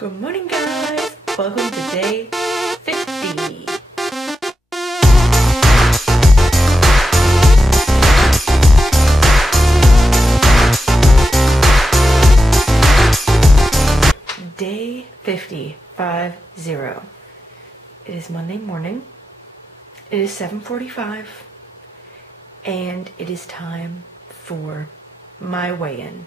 Good morning, guys. Welcome to day 50. Day 50, 5-0. It is Monday morning. It is 7:45, and it is time for my weigh-in.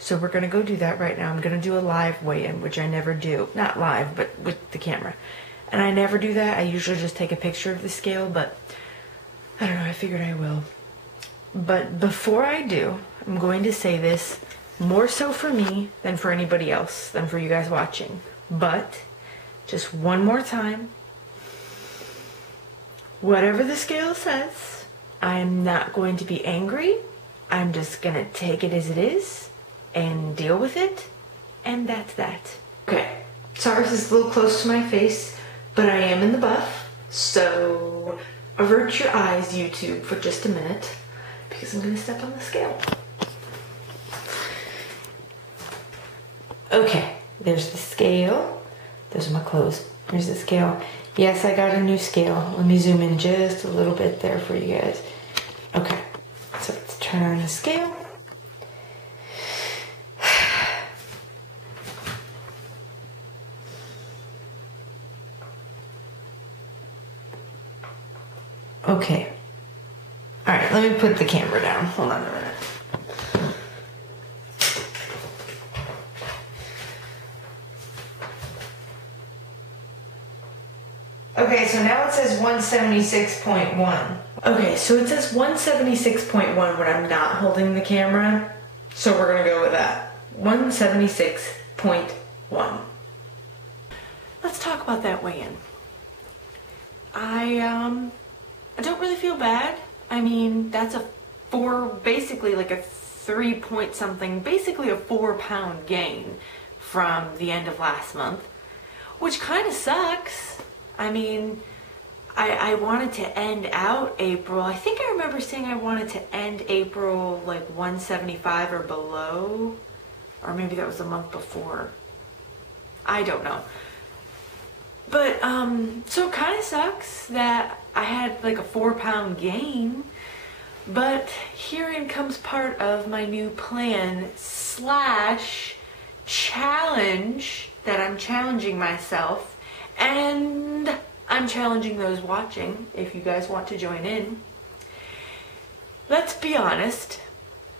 So we're going to go do that right now. I'm going to do a live weigh-in, which I never do. Not live, but with the camera. And I never do that. I usually just take a picture of the scale, but I don't know. I figured I will. But before I do, I'm going to say this more so for me than for anybody else, than for you guys watching. But just one more time. Whatever the scale says, I am not going to be angry. I'm just going to take it as it is and deal with it, and that's that. Okay, sorry this is a little close to my face, but I am in the buff, so avert your eyes, YouTube, for just a minute, because I'm gonna step on the scale. Okay, there's the scale. Those are my clothes. Here's the scale. Yes, I got a new scale. Let me zoom in just a little bit there for you guys. Okay, so let's turn on the scale. Okay. All right, let me put the camera down. Hold on a minute. Okay, so now it says 176.1. Okay, so it says 176.1 when I'm not holding the camera. So we're going to go with that. 176.1. Let's talk about that weigh-in. I don't really feel bad. I mean, that's basically like a 3 point something, basically a 4-pound gain from the end of last month, which kind of sucks. I mean, I wanted to end out April. I think I remember saying I wanted to end April like 175 or below, or maybe that was the month before. I don't know. But, so it kind of sucks that I had like a 4-pound gain, but herein comes part of my new plan / challenge that I'm challenging myself, and I'm challenging those watching if you guys want to join in. Let's be honest,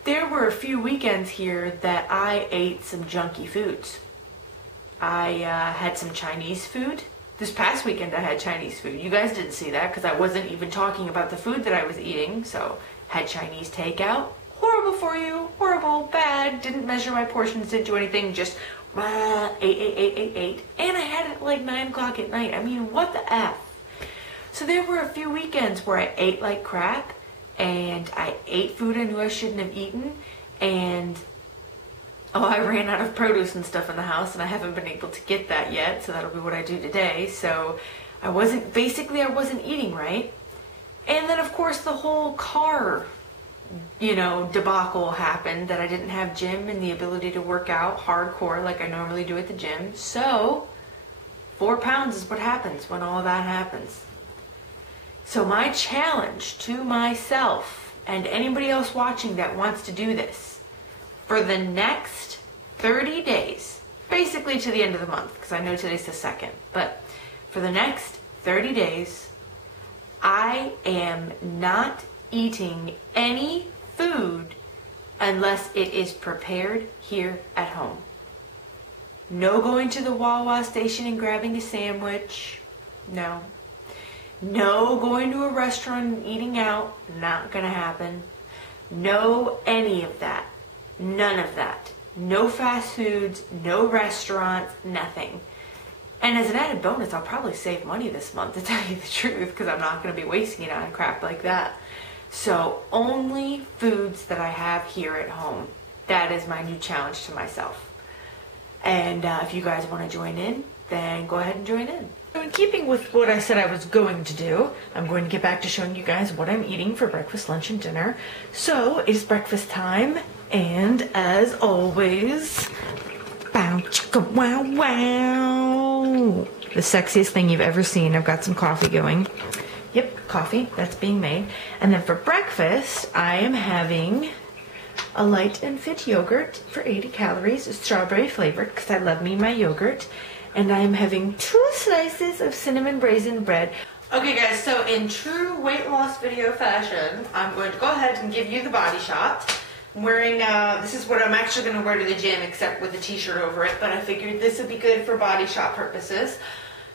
there were a few weekends here that I ate some junky foods. I had some Chinese food. This past weekend I had Chinese food. You guys didn't see that because I wasn't even talking about the food that I was eating. So, had Chinese takeout. Horrible for you. Horrible. Bad. Didn't measure my portions. Didn't do anything. Just ate. And I had it at like 9 o'clock at night. I mean, what the F? So there were a few weekends where I ate like crap. And I ate food I knew I shouldn't have eaten. And I ran out of produce and stuff in the house, and I haven't been able to get that yet, so that'll be what I do today. So I wasn't eating right. And then, of course, the whole car, debacle happened, that I didn't have gym and the ability to work out hardcore like I normally do at the gym. So 4 pounds is what happens when all that happens. So my challenge to myself and anybody else watching that wants to do this, for the next 30 days, basically to the end of the month, because I know today's the 2nd, but for the next 30 days, I am not eating any food unless it is prepared here at home. No going to the Wawa station and grabbing a sandwich. No. No going to a restaurant and eating out. Not gonna happen. No any of that. None of that. No fast foods, no restaurants, nothing. And as an added bonus, I'll probably save money this month, to tell you the truth, because I'm not going to be wasting it on crap like that. So only foods that I have here at home. That is my new challenge to myself. And if you guys want to join in, then go ahead and join in. So in keeping with what I said I was going to do, I'm going to get back to showing you guys what I'm eating for breakfast, lunch, and dinner. So it is breakfast time. And as always, bow, chicka, wow, wow. The sexiest thing you've ever seen. I've got some coffee going. Yep, coffee. That's being made. And then for breakfast, I am having a Light and Fit yogurt for 80 calories. It's strawberry flavored because I love me my yogurt. And I am having 2 slices of cinnamon raisin bread. Okay guys, so in true weight loss video fashion, I'm going to go ahead and give you the Body Shot. I'm wearing, this is what I'm actually going to wear to the gym except with a t-shirt over it, but I figured this would be good for Body Shot purposes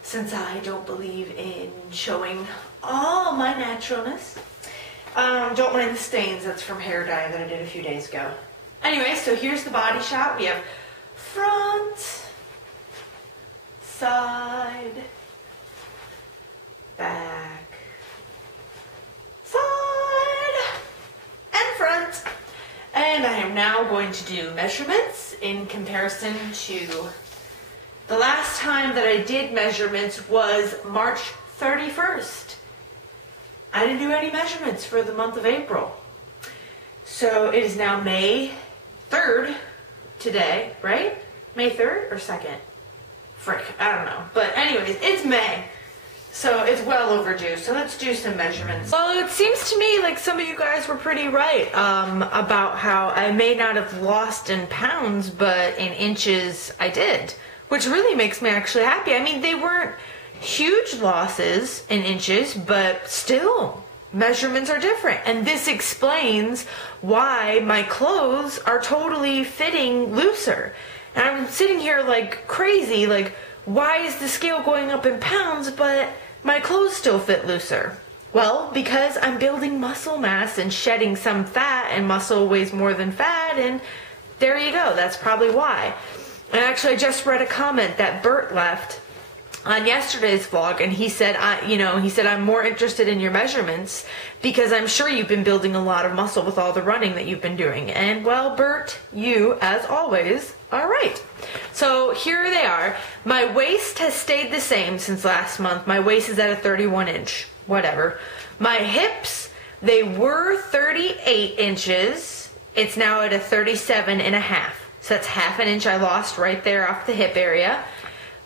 since I don't believe in showing all my naturalness. Don't mind the stains, that's from hair dye that I did a few days ago. Anyway, so here's the Body Shot. We have front, side, back, side, and front. And I am now going to do measurements in comparison to the last time that I did measurements was March 31st. I didn't do any measurements for the month of April. So it is now May 3rd today, right? May 3rd or 2nd? Frick, I don't know. But anyways, it's May. So it's well overdue. So let's do some measurements. Well, it seems to me like some of you guys were pretty right about how I may not have lost in pounds, but in inches I did. Which really makes me actually happy. I mean, they weren't huge losses in inches, but still, measurements are different. And this explains why my clothes are totally fitting looser. And I'm sitting here like crazy, like, why is the scale going up in pounds, but my clothes still fit looser? Well, because I'm building muscle mass and shedding some fat, and muscle weighs more than fat, and there you go. That's probably why. And actually, I just read a comment that Bert left on yesterday's vlog, and he said, he said, I'm more interested in your measurements because I'm sure you've been building a lot of muscle with all the running that you've been doing. And well, Bert, you, as always, are right. So here they are. My waist has stayed the same since last month. My waist is at a 31 inch, whatever. My hips, they were 38 inches. It's now at a 37 and a half. So that's half an inch I lost right there off the hip area.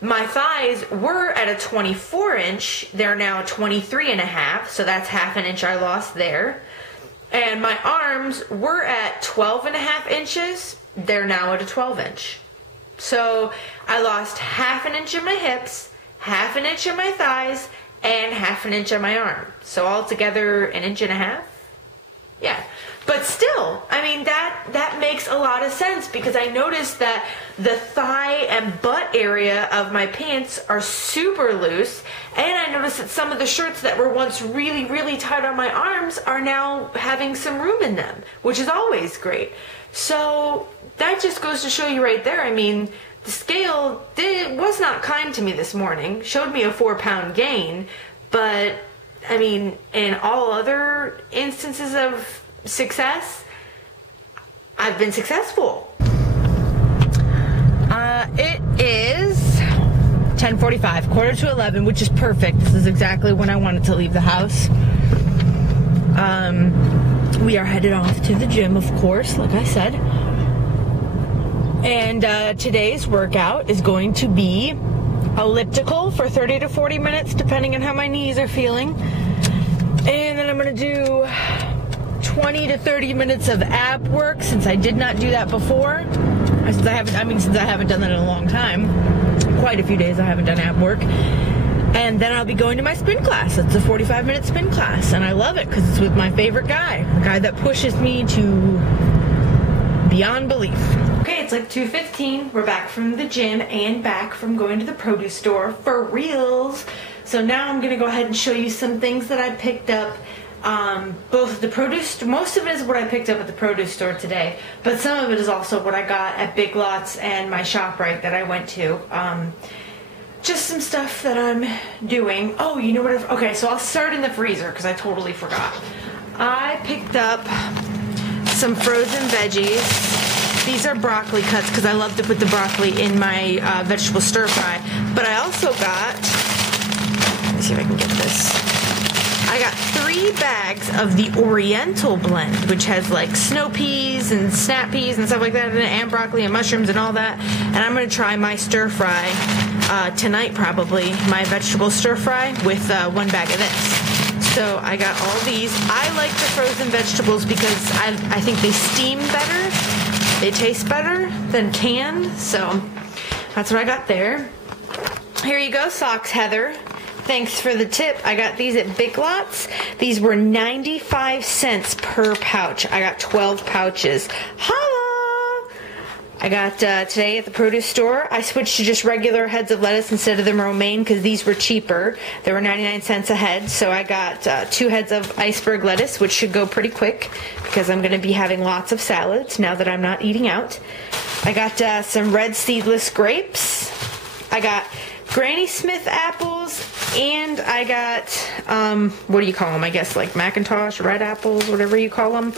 My thighs were at a 24 inch. They're now 23 and a half. So that's half an inch I lost there. And my arms were at 12 and a half inches. They're now at a 12 inch. So I lost half an inch in my hips, half an inch in my thighs, and half an inch on my arm. So altogether an inch and a half. Yeah. But still, I mean, that makes a lot of sense because I noticed that the thigh and butt area of my pants are super loose, and I noticed that some of the shirts that were once really, really tight on my arms are now having some room in them, which is always great. So that just goes to show you right there. I mean, the scale was not kind to me this morning, showed me a 4-pound gain, but I mean, in all other instances of success, I've been successful. It is 10:45, 10:45, which is perfect. This is exactly when I wanted to leave the house. We are headed off to the gym, of course, like I said. And today's workout is going to be elliptical for 30 to 40 minutes, depending on how my knees are feeling. And then I'm going to do 20 to 30 minutes of ab work, since I did not do that before. Since I haven't done that in a long time. Quite a few days I haven't done ab work. And then I'll be going to my spin class. It's a 45-minute spin class, and I love it because it's with my favorite guy, the guy that pushes me to beyond belief. Okay, it's like 2:15. We're back from the gym and back from going to the produce store for reals. So now I'm going to go ahead and show you some things that I picked up. Both at the produce, most of it is what I picked up at the produce store today, but some of it is also what I got at Big Lots and my ShopRite that I went to. Just some stuff that I'm doing. Oh, you know what? Okay, so I'll start in the freezer because I totally forgot. I picked up some frozen veggies. These are broccoli cuts because I love to put the broccoli in my vegetable stir fry. But I also got, let me see if I can get this. I got 3 bags of the Oriental blend, which has like snow peas and snap peas and stuff like that in it, and broccoli and mushrooms and all that. And I'm going to try my stir fry tonight, probably, my vegetable stir fry with 1 bag of this. So I got all these. I like the frozen vegetables because I think they steam better. They taste better than canned. So that's what I got there. Here you go, socks, Heather. Thanks for the tip. I got these at Big Lots. These were 95 cents per pouch. I got 12 pouches. Holla! I got today at the produce store, I switched to just regular heads of lettuce instead of the romaine because these were cheaper. They were 99 cents a head, so I got 2 heads of iceberg lettuce, which should go pretty quick because I'm going to be having lots of salads now that I'm not eating out. I got some red seedless grapes. I got Granny Smith apples, and I got, what do you call them? I guess like Macintosh, red apples, whatever you call them.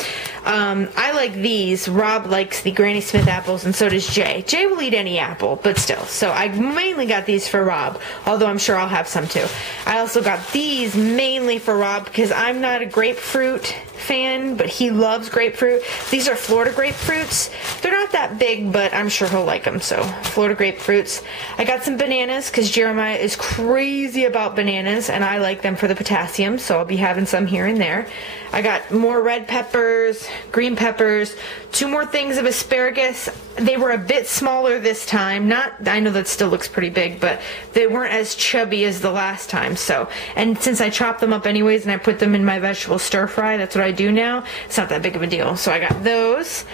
I like these. Rob likes the Granny Smith apples, and so does Jay. Jay will eat any apple, but still. So I mainly got these for Rob, although I'm sure I'll have some too. I also got these mainly for Rob because I'm not a grapefruit fan, but he loves grapefruit. These are Florida grapefruits. They're not that big, but I'm sure he'll like them. So Florida grapefruits. I got some bananas because Jeremiah is crazy about bananas, and I like them for the potassium, so I'll be having some here and there. I got more red peppers, green peppers, 2 more things of asparagus. They were a bit smaller this time. I know that still looks pretty big, but they weren't as chubby as the last time. So, and since I chopped them up anyways and I put them in my vegetable stir fry, that's what I do now. It's not that big of a deal. So I got those.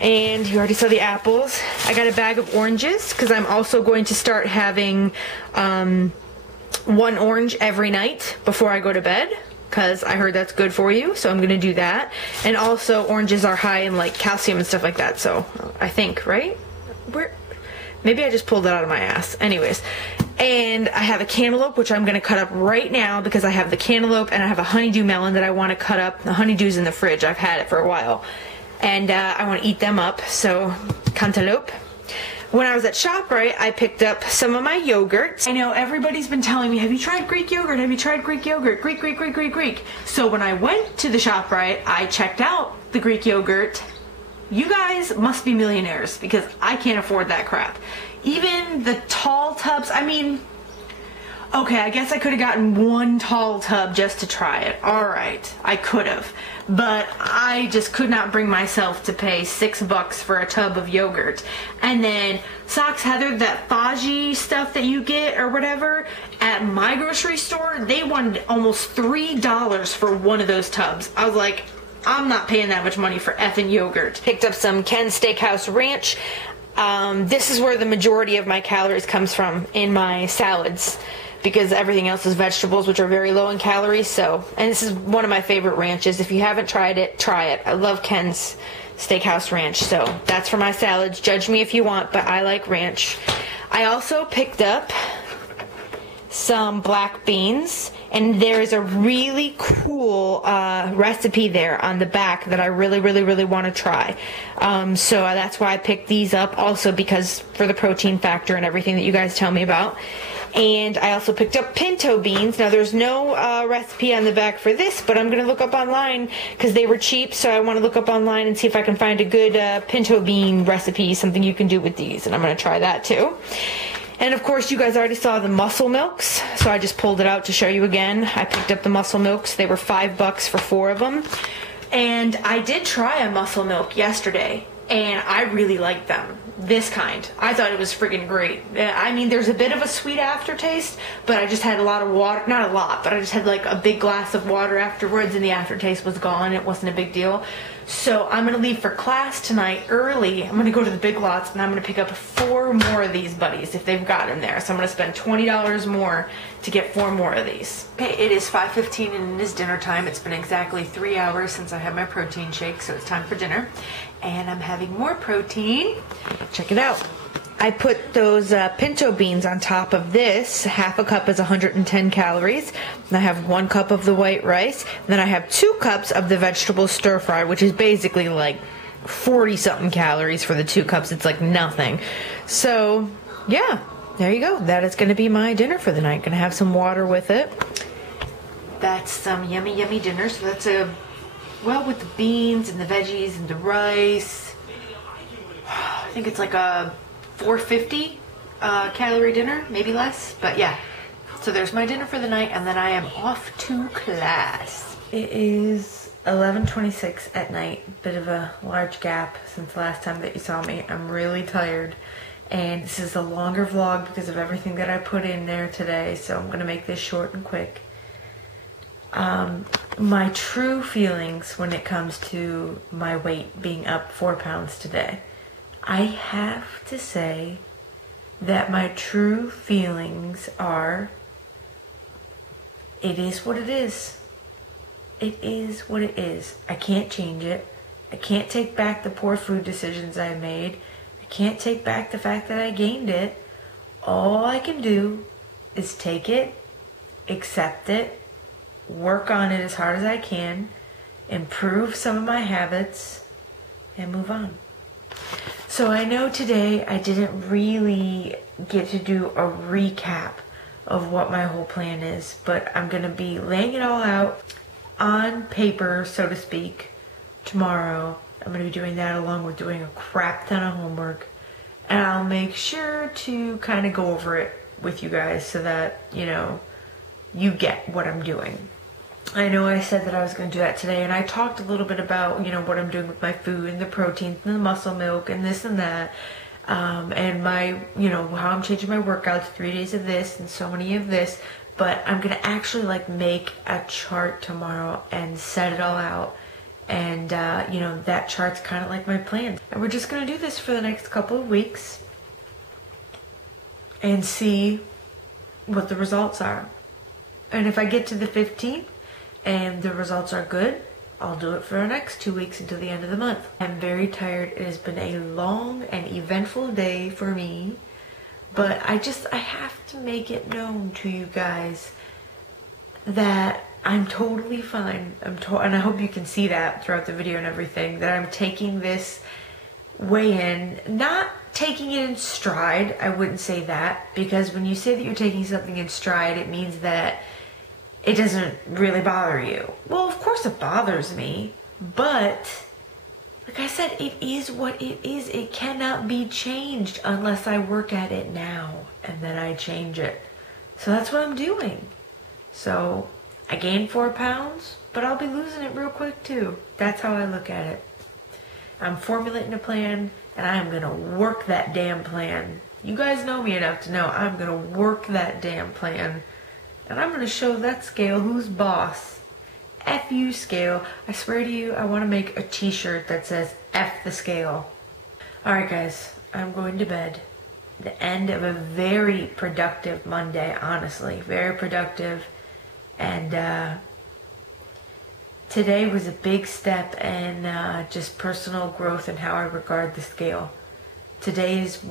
And you already saw the apples. I got a bag of oranges because I'm also going to start having 1 orange every night before I go to bed, because I heard that's good for you, so I'm going to do that. And also, oranges are high in like calcium and stuff like that, so I think, right? Maybe I just pulled it out of my ass. Anyways, and I have a cantaloupe, which I'm going to cut up right now because I have the cantaloupe, and I have a honeydew melon that I want to cut up. The honeydew's in the fridge. I've had it for a while. And I want to eat them up, so cantaloupe. When I was at ShopRite, I picked up some of my yogurts. I know everybody's been telling me, have you tried Greek yogurt? Have you tried Greek yogurt? Greek. So when I went to the ShopRite, I checked out the Greek yogurt. You guys must be millionaires because I can't afford that crap. Even the tall tubs, I mean, okay, I guess I could have gotten 1 tall tub just to try it. Alright, I could have. But I just could not bring myself to pay $6 for a tub of yogurt. And then, socks, Heather, that Faggi stuff that you get or whatever, at my grocery store, they wanted almost $3 for 1 of those tubs. I was like, I'm not paying that much money for effing yogurt. Picked up some Ken's Steakhouse Ranch. This is where the majority of my calories comes from in my salads, because everything else is vegetables, which are very low in calories. So, and this is one of my favorite ranches. If you haven't tried it, try it. I love Ken's Steakhouse Ranch. So that's for my salads. Judge me if you want, but I like ranch. I also picked up some black beans, and there is a really cool recipe there on the back that I really want to try. So that's why I picked these up, also because for the protein factor and everything that you guys tell me about. And I also picked up pinto beans. Now there's no recipe on the back for this, but I'm going to look up online because they were cheap, so I want to look up online and see if I can find a good pinto bean recipe, something you can do with these, and I'm going to try that too. And of course, you guys already saw the Muscle Milks, so I just pulled it out to show you again. I picked up the Muscle Milks. They were $5 for 4 of them. And I did try a Muscle Milk yesterday, and I really liked them. This kind. I thought it was friggin' great. I mean, there's a bit of a sweet aftertaste, but I just had a lot of water. Not a lot, but I just had like a big glass of water afterwards, and the aftertaste was gone. It wasn't a big deal. So I'm going to leave for class tonight early. I'm going to go to the Big Lots, and I'm going to pick up 4 more of these buddies if they've got them there. So I'm going to spend $20 more to get 4 more of these. Okay, it is 5:15 and it is dinner time. It's been exactly 3 hours since I had my protein shake, so it's time for dinner. And I'm having more protein. Check it out. I put those pinto beans on top of this. Half a cup is 110 calories. And I have 1 cup of the white rice. Then I have 2 cups of the vegetable stir fry, which is basically like 40-something calories for the 2 cups. It's like nothing. So, yeah, there you go. That is going to be my dinner for the night. Going to have some water with it. That's some yummy, yummy dinner. So that's well, with the beans and the veggies and the rice, I think it's like a 450 calorie dinner, maybe less, but yeah. So there's my dinner for the night, and then I am off to class. It is 11:26 at night. Bit of a large gap since the last time that you saw me. I'm really tired, and this is a longer vlog because of everything that I put in there today, so I'm gonna make this short and quick. My true feelings when it comes to my weight being up 4 pounds today, I have to say that my true feelings are, it is what it is. It is what it is. I can't change it. I can't take back the poor food decisions I made. I can't take back the fact that I gained it. All I can do is take it, accept it, work on it as hard as I can, improve some of my habits, and move on. So I know today I didn't really get to do a recap of what my whole plan is, but I'm going to be laying it all out on paper, so to speak, tomorrow. I'm going to be doing that along with doing a crap ton of homework, and I'll make sure to kind of go over it with you guys so that, you know, you get what I'm doing. I know I said that I was going to do that today, and I talked a little bit about, you know, what I'm doing with my food and the proteins and the muscle milk and this and that, and my, you know, how I'm changing my workouts, 3 days of this and so many of this. But I'm going to actually like make a chart tomorrow and set it all out, and you know, that chart's kind of like my plan, and we're just going to do this for the next couple of weeks and see what the results are. And if I get to the 15th and the results are good, I'll do it for the next 2 weeks until the end of the month. I'm very tired. It has been a long and eventful day for me, but I have to make it known to you guys that I'm totally fine. And I hope you can see that throughout the video and everything, that I'm taking this weigh-in, not taking it in stride. I wouldn't say that, because when you say that you're taking something in stride, it means that it doesn't really bother you. Well, of course it bothers me, but like I said, it is what it is. It cannot be changed unless I work at it now and then I change it. So that's what I'm doing. So I gained 4 pounds, but I'll be losing it real quick too. That's how I look at it. I'm formulating a plan, and I am going to work that damn plan. You guys know me enough to know I'm going to work that damn plan. And I'm going to show that scale who's boss. F you, scale. I swear to you, I want to make a t-shirt that says F the scale. Alright guys, I'm going to bed. The end of a very productive Monday, honestly. Very productive. And today was a big step in just personal growth and how I regard the scale. Today is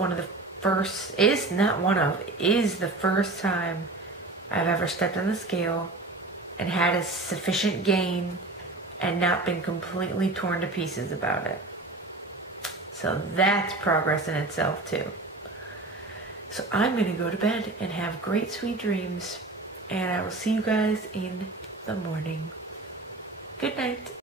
is the first time I've ever stepped on the scale and had a sufficient gain and not been completely torn to pieces about it. So that's progress in itself too. So I'm going to go to bed and have great sweet dreams, and I will see you guys in the morning. Good night.